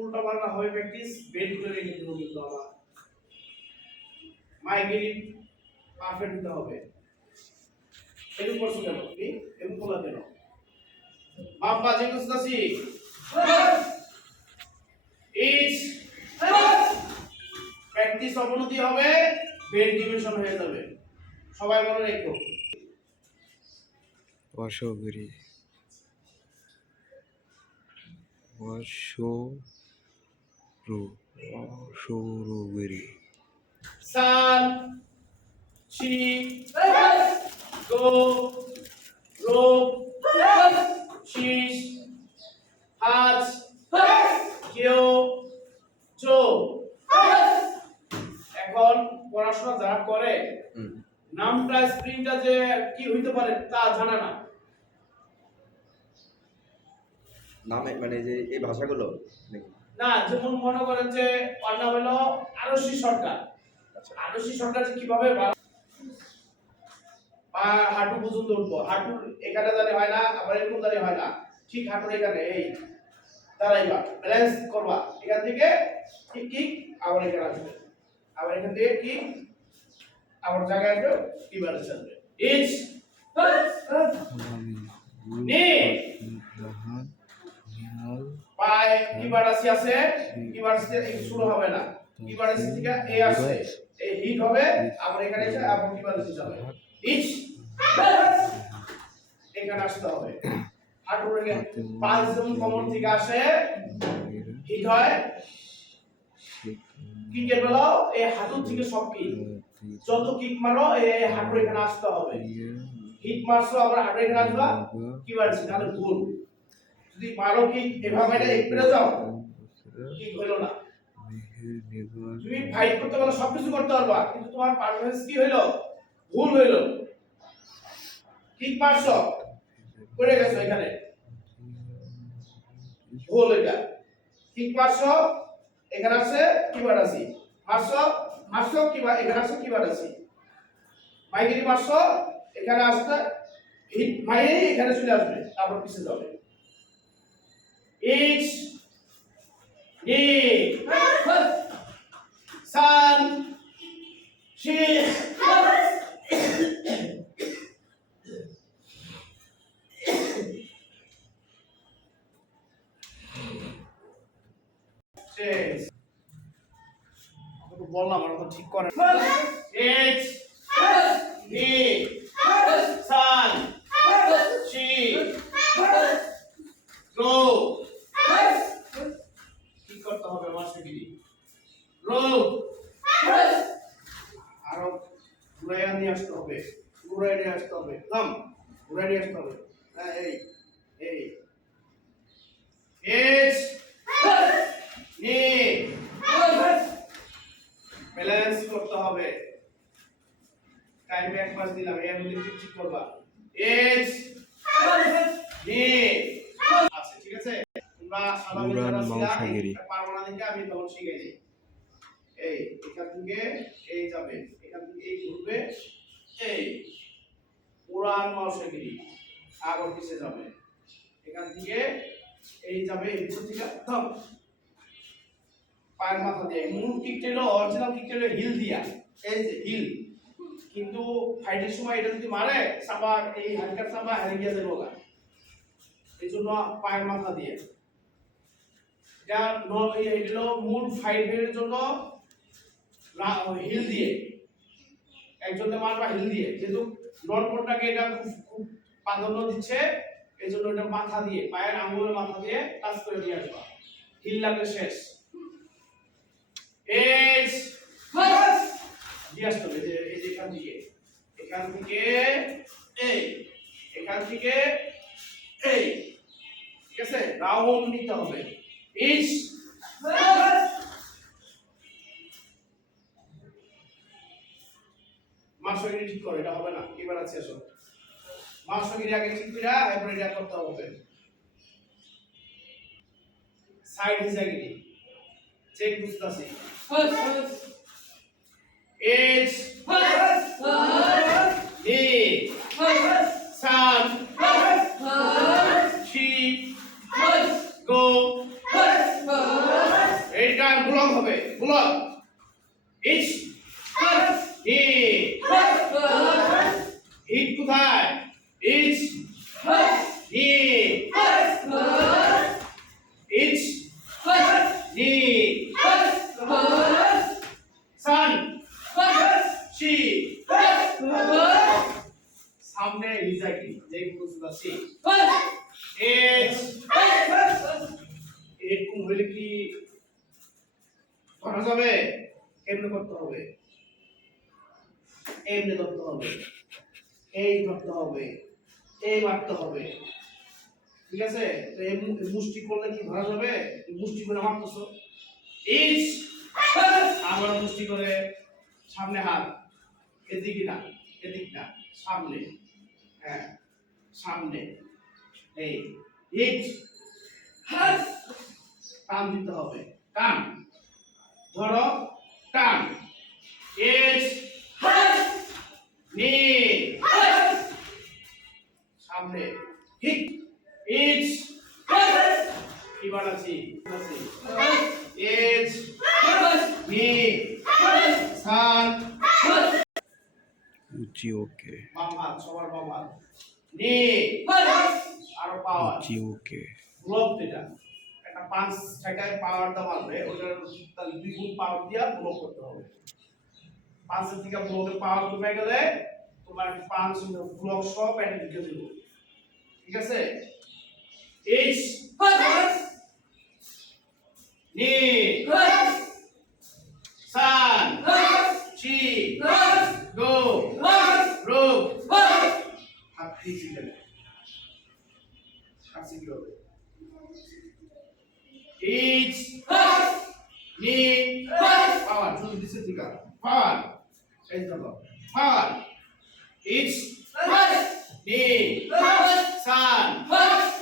উল্টা পাল্টা হবে প্র্যাকটিস বেল্ট করে কিন্তু আমার মাইগ্রেন পারফেক্ট দিতে হবে। এরকম করছ কেন? তুমি এরকম খোলা কেন? বাম পাশে কুস্তাসি ইচ প্র্যাকটিস অবনতি হবে বেড ডিভিশন হয়ে যাবে। সবাই মনে রেখো। অসগরি অসরু অসরুগরি সান চি গো রো শীষ হাজ কেউ চো এখন পড়াশোনা যারা করে নামটা স্প্রিংটা যে কি হইতে পারে তা জানা না। নামে মানে যে এই ভাষাগুলো? না যেমন মনে করেন যে নাম হলো আরসি সরকার। আচ্ছা। আরসি সরকার যে কীভাবে হাঁটু পর্যন্ত উঠবো। হাঁটুর এখানে জানি হয় না, আবার এরকম জানি হয় না। ঠিক হাঁটুর এখানে, এই। দাঁড়াইবা ব্যালেন্স করবা। এখান থেকে ঠিক ঠিক, আবার এখানে আসবে। আবার এখান থেকে ঠিক, আবার জায়গায় আসবে ব্যালেন্স আসবে। ইচ নি পায়ে আছে কিবার আসি শুরু হবে না। কিবার আসি থেকে এ আসছে এই হিট হবে, আবার এখানে এসে আবার কিবার আসি যাবে। ইচ এখানে আসতে হবে। হাঁটুর পাঁচ কোমর থেকে আসে হিট হয়। কিকের বেলা? এই হাঁটুর থেকে সব কিক। যত কিক মারো এই হাঁটুর এখানে আসতে হবে। হিট মারছো আবার হাঁটুর এখানে আসবা। কিবার আসি তাহলে ভুল। যদি মারো কিক এভাবে যাও কিক হইল না। তুমি ফাইট করতে পারো সবকিছু করতে পারবা কিন্তু তোমার পারফরমেন্স কি হইল? ভুল হইল। কিক মারছো পড়ে গেছো এখানে। ভুল এটা। কিক মারছো এখানে আছে কিবার আছি? মারছো মারছো কিবার এখানে আছে কিবার আছি? মাইগিরি মারছো? এখানে আসতে হিট মাইরে এখানে চলে আসবে। তারপর পিছে যাবে। ইচ নি সান শি শেষ আমি তো বললাম আমার তো ঠিক করে এইচ নি সান গো কি করতে হবে মাসিগিরি রো আরও ঘুরাইয়া নিয়ে আসতে হবে ঘুরাই নিয়ে আসতে হবে। থাম ঘুরাই নিয়ে আসতে হবে হ্যাঁ এই এই এইচ নি ব্যালেন্স করতে হবে পাস দিলাম এর মধ্যে ঠিক ঠিক করবা। নি আচ্ছা ঠিক আছে? তোমরা সাধারণ যারা ছিলা, পারব না দেখে আমি তখন শিখাই এই এখান থেকে এই যাবে এখান থেকে এই ঘুরবে। এই উড়ান মাউসাগিরি আবার পিছে যাবে। এখান থেকে এই যাবে এই থেকে পায়ের মাথা দিয়ে মূল কিকটা হলো অরিজিনাল কিকটা হলো হিল দিয়া। এই যে হিল কিন্তু ফাইটের সময় এটা যদি মারে সাবা এই হালকার সাবা হারে গিয়ে যাবে ওগা এই জন্য পায়ের মাথা দিয়ে। এটা এই- মূল ফাইটের জন্য হিল দিয়ে। একজনে মারবা হিল দিয়ে। যেহেতু নটপটটাকে এটা খুব খুব প্রাধান্য দিচ্ছে, এই জন্য এটা মাথা দিয়ে, পায়ের আঙুলের মাথা দিয়ে টাচ করে দিয়ে আসবা। হিল লাগলে শেষ। এজ দিয়ে আসতে হবে, এই যে এখান থেকে এখান থেকে এই, এখান থেকে এই, ঠিক আছে? রাউন্ড নিতে হবে। ইচ মাস মাসগিরি ঠিক করো, এটা হবে না, এবার আছে, আসো। মাসগিরি আগে ঠিক করে এরপর এটা করতে হবে। সাইড হিসাগিরি check বুঝতেছি এইচ ডি সান শি গো এইটা ব্লক হবে ব্লক এইচ করা যাবে এমনি করতে হবে? এমনি ধরতে হবে? এই ধরতে হবে, এই মারতে হবে। ঠিক আছে? তো এই মুষ্টি করলে কি ধরা যাবে মুষ্টি করে মারতেছো। ইস! আবার মুষ্টি করে সামনে হাত। এদিকে না, এদিক না, সামনে। হ্যাঁ সামনে। এই হিট টান দিতে হবে, টান। ধরো টান এস। নি সামনে। হিট ইচ এবার আছি আছি। এস। নি সান উঁচি ওকে। বাম সবার বাম হাত। নি আরও পাওয়ার। উঁচি ওকে। যেটা একটা পাঁচ টাকায় পাওয়ার দাম আসবে ওটার তাহলে দুই গুণ পাওয়ার দিয়া গুণ করতে হবে পাঁচের থেকে ব্লকের পাওয়ার কমে গেলে তোমার পাঁচ ব্লক সহ প্যাটে ঢুকে দেবো ঠিক আছে এইচ নি needs us. Need us. Power. So this is the Power. Change the law. Power. It's us. Need us. Son. Us.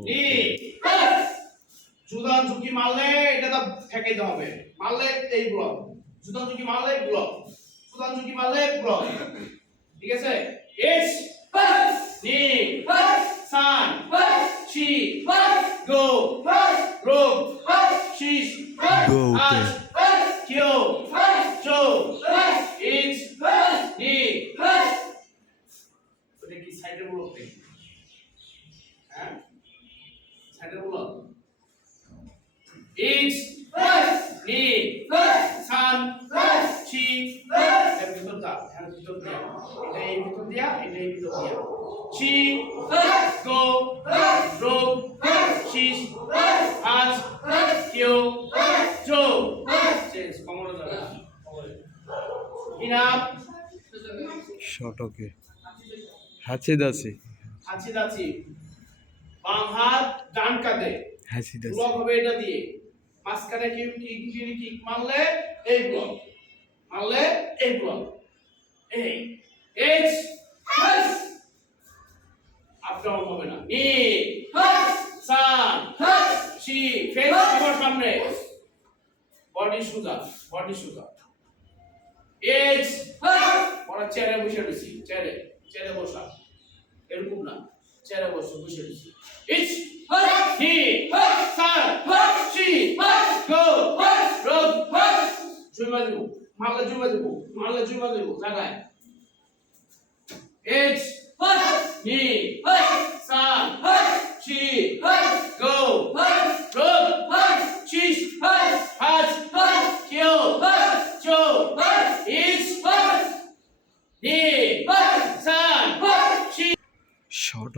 নি জুদান ঝুঁকি মারলে এটা তো ঠেকাইতে হবে। মারলে এই ব্লক জুদান ঝুঁকি মারলে ব্লক জুদান ঝুঁকি মারলে ব্লক ঠিক আছে? এইচ নি সান চি গো রোগ চিজ Go, হাজ কিউ জো এইচ নি ওটা কি সাইডে ব্লক নাকি হ্যাঁ সাইডে ব্লক এইচ নি সান চি এর ভিতরটা এর ভিতর দিয়া এটা এই ভিতর দিয়া এটা এই ভিতর দিয়া চি গো রোগ চিজ আজ কিউ জো চেঞ্জ কমরে যাবে ইনাম শটকে হাঁচি দাসি আছি দাছি বাম হাত ডান কাঁধে হাসি দাসি ব্লক হবে এটা দিয়ে। মাঝখানে কিক কিক কিক কিক মারলে? এই ব্লক মারলে এই ব্লক এই। এইচ আপ ডাউন হবে না। নি। সান সি ফেস সামনে। বডি সুজা বডি সুজা এইচ ওরা চেয়ারে বসে রয়েছি চেয়ারে চেয়ারে বসা। এরকম না চেয়ারে বসে বসে রয়েছি। ইচ হি সান সি গো রোগ জুমা দেব মারলে জুমা দেব মারলে জুমা দেব জায়গায় এইচ হি সান সি গো রোগ চিস হাজ কিউ জো ইচ হি সান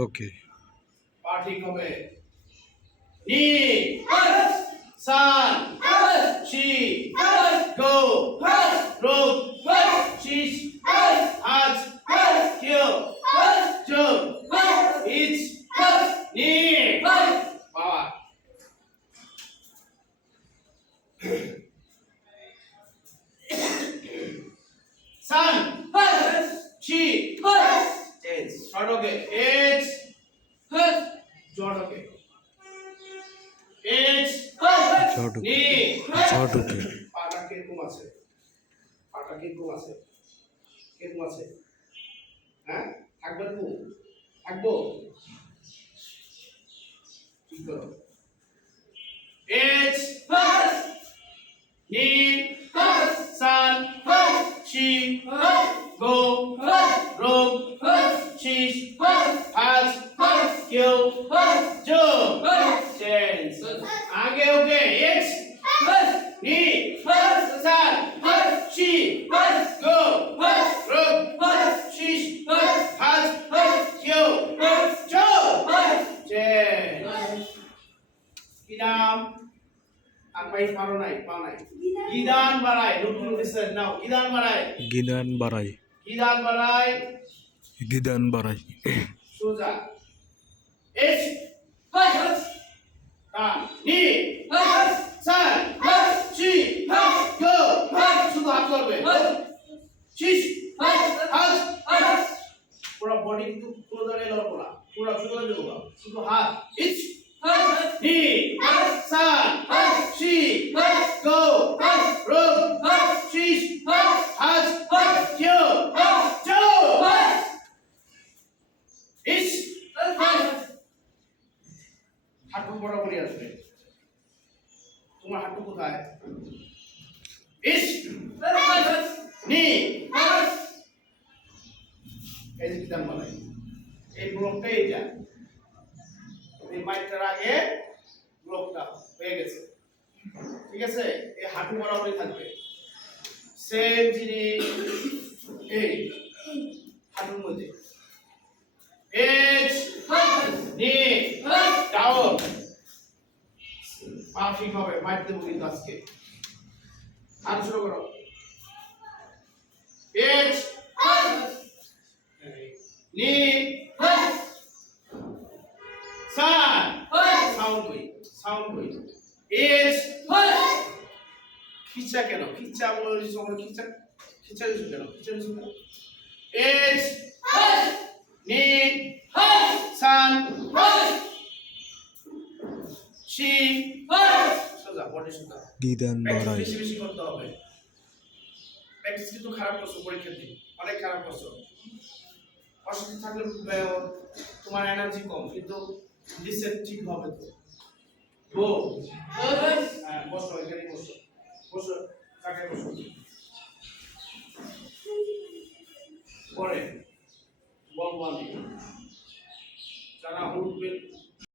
ওকে পা ঠিক হবে নি সান চি গো রোগ চিস আজ কিও জো ইচ নি বাবা সান চি চেঞ্জ শর্ট ওকে এইচ জট ওকে এইচ শর্ট নি। ওকে পাটা কীরকম আছে? পাটা কীরকম আছে? কীরকম আছে? হ্যাঁ? থাকবে তো? থাকব? ঠিক করো? এইচ নি সান চি গো রোগ চিস আজ ક્યુ બસ જો બસ ચેન્જ આગે ઓકે એક્સ બસ ની બસ સાર બસ શી બસ ગો બસ গিদান বাড়াই গিদান বাড়াই সোজা বডি কিন্তু পুরো দাঁড়িয়ে লড়বো না পুরো শুধু শুধু হাত। ইচ নি সাত शी গো রোগ শিশ হাত কিও জো ইচ হাঁটু বরাবরই আসবে তোমার হাঁটু কোথায় ইস নি এই যে কিতাব বলে এই ব্লকটা এইটা এই মাইকটার আগে ব্লকটা হয়ে গেছে। ঠিক আছে? এই হাঁটু বরাবরই থাকবে। সেম জিনিস এই হাঁটুর মধ্যে। এইচ নি ডাউন পা ঠিক হবে, মাইট দেবো কিন্তু আজকে। আর শুরু করো। এইচ নি সান সাউন্ড কই সাউন্ড কই এইচ খিচা কেন? খিচা বলে সময় খিচা খিচা দিছো কেন? খিচা দিছো কেন? এইচ নি সান শি সোজা বডি সোজা। প্র্যাকটিস বাড়াই বেশি বেশি করতে হবে। প্র্যাকটিস কিন্তু খারাপ করছ পরীক্ষার দিন। অনেক খারাপ করছ। অসুস্থ থাকলে তোমার এনার্জি কম কিন্তু ডিসেন্ট ঠিক হবে তো। গো হ্যাঁ বসো এখানে বসো। বসো জায়গায় বসো। পরে বলবানি যারা হলুদ